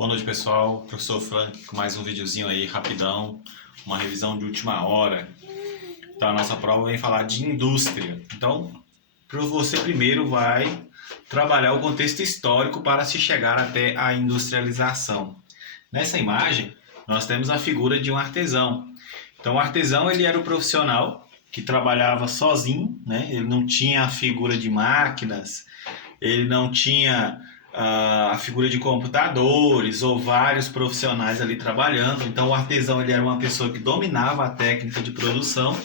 Boa noite, pessoal. Professor Frank com mais um videozinho aí, rapidão, uma revisão de última hora. Então, a nossa prova vem falar de indústria. Então, você primeiro vai trabalhar o contexto histórico para se chegar até a industrialização. Nessa imagem, nós temos a figura de um artesão. Então, o artesão ele era o profissional que trabalhava sozinho, né? Ele não tinha a figura de máquinas, ele não tinha a figura de computadores ou vários profissionais ali trabalhando. Então o artesão ele era uma pessoa que dominava a técnica de produção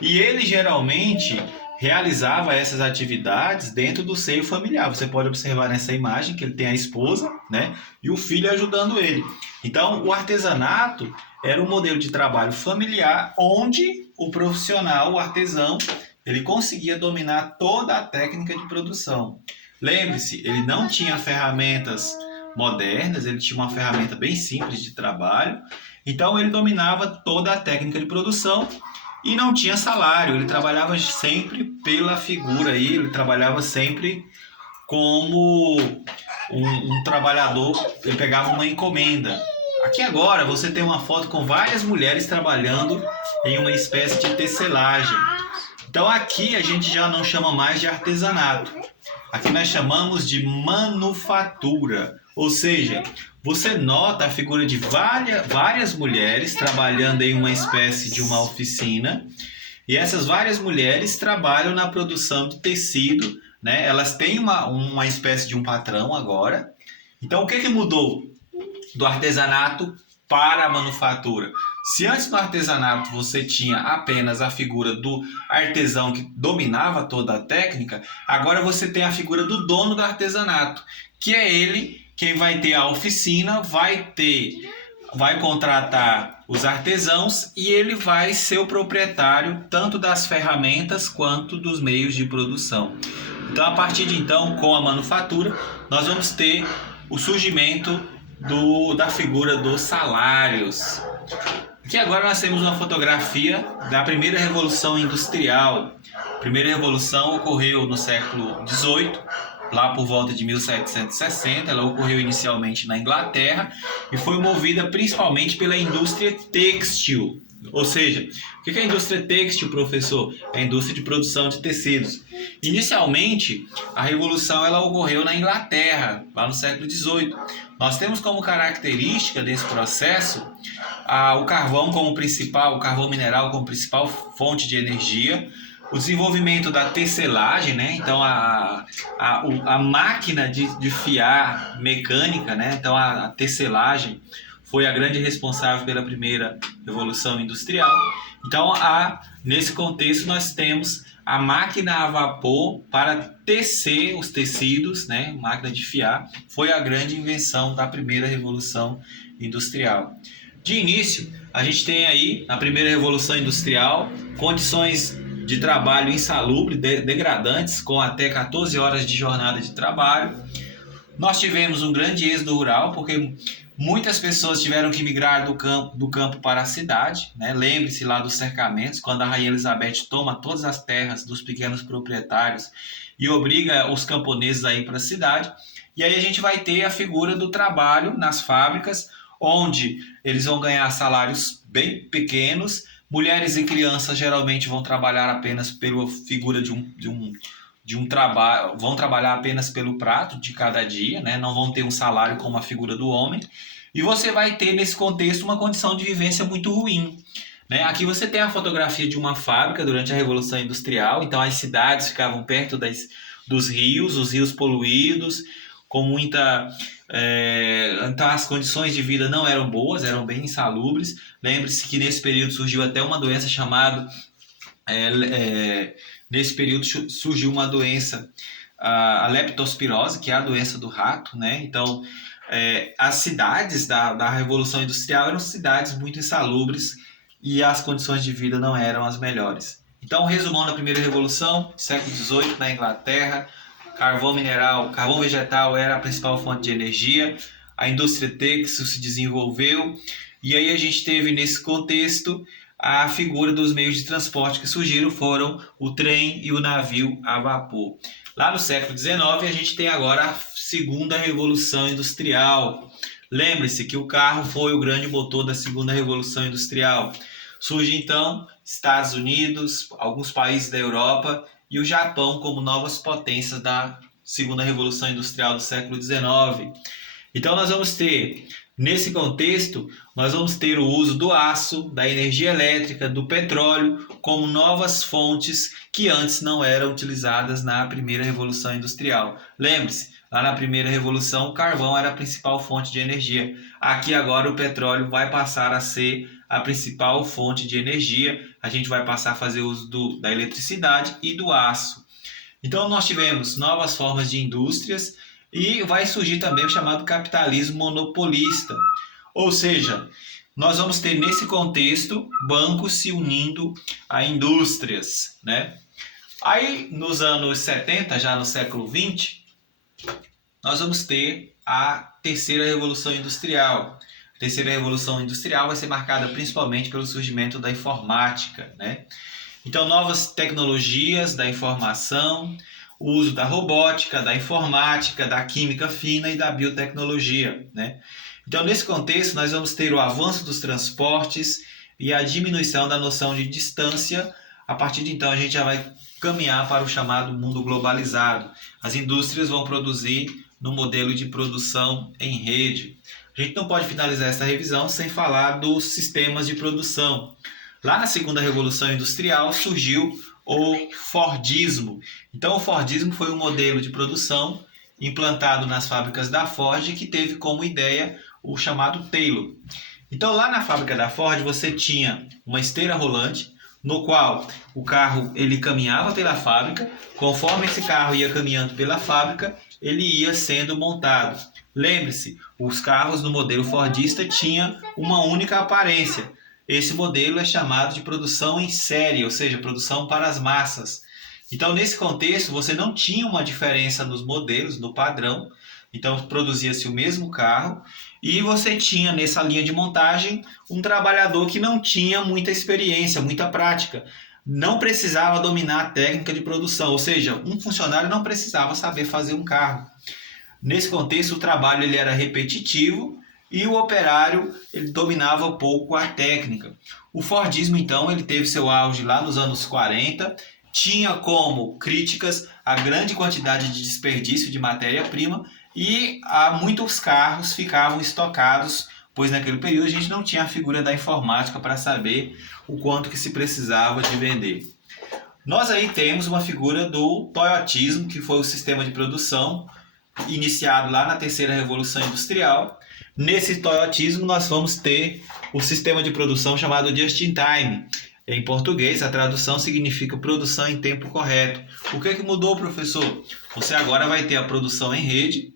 e ele geralmente realizava essas atividades dentro do seio familiar. Você pode observar nessa imagem que ele tem a esposa, né, e o filho ajudando ele. Então o artesanato era um modelo de trabalho familiar onde o profissional, o artesão, ele conseguia dominar toda a técnica de produção. Lembre-se, ele não tinha ferramentas modernas, ele tinha uma ferramenta bem simples de trabalho, então ele dominava toda a técnica de produção e não tinha salário, ele trabalhava sempre pela figura, ele trabalhava sempre como um trabalhador, ele pegava uma encomenda. Aqui agora você tem uma foto com várias mulheres trabalhando em uma espécie de tecelagem. Então aqui a gente já não chama mais de artesanato. Aqui nós chamamos de manufatura, ou seja, você nota a figura de várias mulheres trabalhando em uma espécie de uma oficina, e essas várias mulheres trabalham na produção de tecido, né? Elas têm uma espécie de um patrão agora. Então o que mudou do artesanato para a manufatura? Se antes do artesanato você tinha apenas a figura do artesão que dominava toda a técnica, agora você tem a figura do dono do artesanato, que é ele quem vai ter a oficina, vai contratar os artesãos e ele vai ser o proprietário tanto das ferramentas quanto dos meios de produção. Então, a partir de então, com a manufatura, nós vamos ter o surgimento da figura dos salários. Aqui agora nós temos uma fotografia da primeira revolução industrial. A primeira revolução ocorreu no século XVIII, lá por volta de 1760. Ela ocorreu inicialmente na Inglaterra e foi movida principalmente pela indústria têxtil. Ou seja, o que é a indústria têxtil, professor? É a indústria de produção de tecidos. Inicialmente, a revolução ela ocorreu na Inglaterra, lá no século XVIII. Nós temos como característica desse processo o carvão o carvão mineral como principal fonte de energia, o desenvolvimento da tecelagem, né? Então a máquina de fiar mecânica, né? Então a tecelagem foi a grande responsável pela primeira revolução industrial. Então nesse contexto nós temos a máquina a vapor para tecer os tecidos, né? Máquina de fiar, foi a grande invenção da primeira revolução industrial. De início, a gente tem aí, na primeira revolução industrial, condições de trabalho insalubres, degradantes, com até 14 horas de jornada de trabalho. Nós tivemos um grande êxodo rural, porque muitas pessoas tiveram que migrar do campo para a cidade, né? Lembre-se lá dos cercamentos, quando a Rainha Elizabeth toma todas as terras dos pequenos proprietários e obriga os camponeses a ir para a cidade. E aí a gente vai ter a figura do trabalho nas fábricas, onde eles vão ganhar salários bem pequenos. Mulheres e crianças geralmente vão trabalhar apenas pela figura de um trabalho, vão trabalhar apenas pelo prato de cada dia, né? Não vão ter um salário como a figura do homem. E você vai ter nesse contexto uma condição de vivência muito ruim, né? Aqui você tem a fotografia de uma fábrica durante a Revolução Industrial. Então as cidades ficavam perto dos rios, os rios poluídos, com muita... então as condições de vida não eram boas, eram bem insalubres. Lembre-se que nesse período surgiu até uma doença chamada... nesse período surgiu uma doença, a leptospirose, que é a doença do rato, né? Então, as cidades da Revolução Industrial eram cidades muito insalubres e as condições de vida não eram as melhores. Então, resumão da primeira revolução, século XVIII, na Inglaterra, carvão mineral, carvão vegetal era a principal fonte de energia, a indústria têxtil se desenvolveu, e aí a gente teve nesse contexto a figura dos meios de transporte que surgiram foram o trem e o navio a vapor. Lá no século XIX, a gente tem agora a segunda revolução industrial. Lembre-se que o carro foi o grande motor da segunda revolução industrial. Surge então Estados Unidos, alguns países da Europa e o Japão como novas potências da segunda revolução industrial do século XIX. Então nós vamos ter, nesse contexto, nós vamos ter o uso do aço, da energia elétrica, do petróleo como novas fontes que antes não eram utilizadas na primeira revolução industrial. Lembre-se, lá na primeira revolução o carvão era a principal fonte de energia. Aqui agora o petróleo vai passar a ser a principal fonte de energia. A gente vai passar a fazer uso da eletricidade e do aço. Então nós tivemos novas formas de indústrias e vai surgir também o chamado capitalismo monopolista. Ou seja, nós vamos ter nesse contexto bancos se unindo a indústrias, né? Aí nos anos 70, já no século 20, nós vamos ter a terceira revolução industrial. A terceira revolução industrial vai ser marcada principalmente pelo surgimento da informática, né? Então, novas tecnologias da informação, o uso da robótica, da informática, da química fina e da biotecnologia, né? Então, nesse contexto, nós vamos ter o avanço dos transportes e a diminuição da noção de distância. A partir de então, a gente já vai caminhar para o chamado mundo globalizado. As indústrias vão produzir no modelo de produção em rede. A gente não pode finalizar essa revisão sem falar dos sistemas de produção. Lá na segunda revolução industrial surgiu o Fordismo. Então o Fordismo foi um modelo de produção implantado nas fábricas da Ford que teve como ideia o chamado Taylor. Então lá na fábrica da Ford você tinha uma esteira rolante no qual o carro ele caminhava pela fábrica, conforme esse carro ia caminhando pela fábrica, ele ia sendo montado. Lembre-se, os carros do modelo Fordista tinham uma única aparência. Esse modelo é chamado de produção em série, ou seja, produção para as massas. Então, nesse contexto, você não tinha uma diferença nos modelos, no padrão. Então, produzia-se o mesmo carro e você tinha nessa linha de montagem um trabalhador que não tinha muita experiência, muita prática. Não precisava dominar a técnica de produção, ou seja, um funcionário não precisava saber fazer um carro. Nesse contexto, o trabalho ele era repetitivo e o operário ele dominava um pouco a técnica. O Fordismo, então, ele teve seu auge lá nos anos 40, tinha como críticas a grande quantidade de desperdício de matéria-prima e muitos carros ficavam estocados, pois naquele período a gente não tinha a figura da informática para saber o quanto que se precisava de vender. Nós aí temos uma figura do toyotismo, que foi o sistema de produção iniciado lá na terceira revolução industrial. Nesse toyotismo nós vamos ter o sistema de produção chamado just in time. Em português, a tradução significa produção em tempo correto. O que mudou, professor? Você agora vai ter a produção em rede,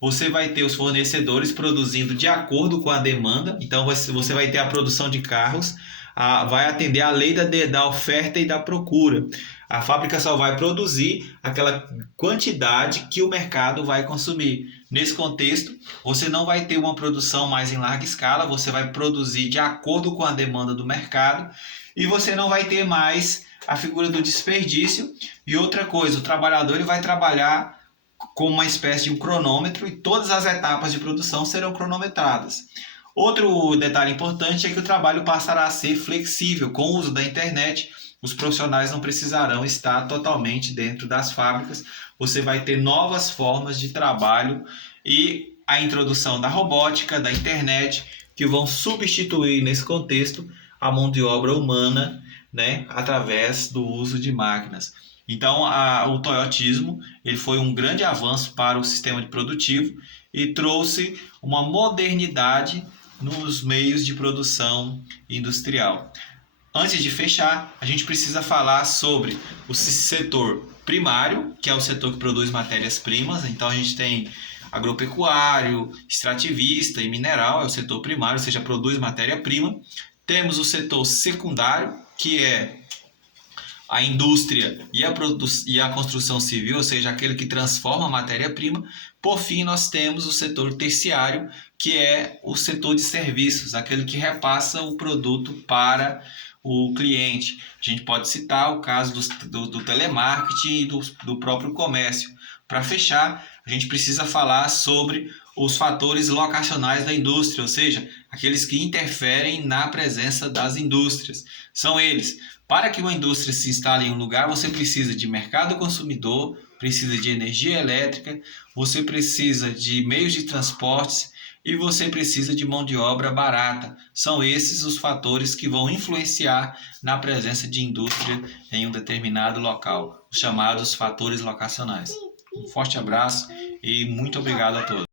você vai ter os fornecedores produzindo de acordo com a demanda. Então você vai ter a produção de carros, vai atender à lei da oferta e da procura. A fábrica só vai produzir aquela quantidade que o mercado vai consumir. Nesse contexto, você não vai ter uma produção mais em larga escala, você vai produzir de acordo com a demanda do mercado e você não vai ter mais a figura do desperdício. E outra coisa, o trabalhador ele vai trabalhar com uma espécie de um cronômetro e todas as etapas de produção serão cronometradas. Outro detalhe importante é que o trabalho passará a ser flexível. Com o uso da internet, os profissionais não precisarão estar totalmente dentro das fábricas. Você vai ter novas formas de trabalho e a introdução da robótica, da internet, que vão substituir nesse contexto a mão de obra humana, né, através do uso de máquinas. Então, o toyotismo ele foi um grande avanço para o sistema produtivo e trouxe uma modernidade nos meios de produção industrial. Antes de fechar, a gente precisa falar sobre o setor primário, que é o setor que produz matérias-primas. Então, a gente tem agropecuário, extrativista e mineral, é o setor primário, ou seja, produz matéria-prima. Temos o setor secundário, que é a indústria e a construção civil, ou seja, aquele que transforma a matéria-prima. Por fim, nós temos o setor terciário, que é o setor de serviços, aquele que repassa o produto para o cliente. A gente pode citar o caso do telemarketing e do próprio comércio. Para fechar, a gente precisa falar sobre os fatores locacionais da indústria, ou seja, aqueles que interferem na presença das indústrias. São eles: para que uma indústria se instale em um lugar, você precisa de mercado consumidor, precisa de energia elétrica, você precisa de meios de transportes e você precisa de mão de obra barata. São esses os fatores que vão influenciar na presença de indústria em um determinado local, os chamados fatores locacionais. Um forte abraço e muito obrigado a todos.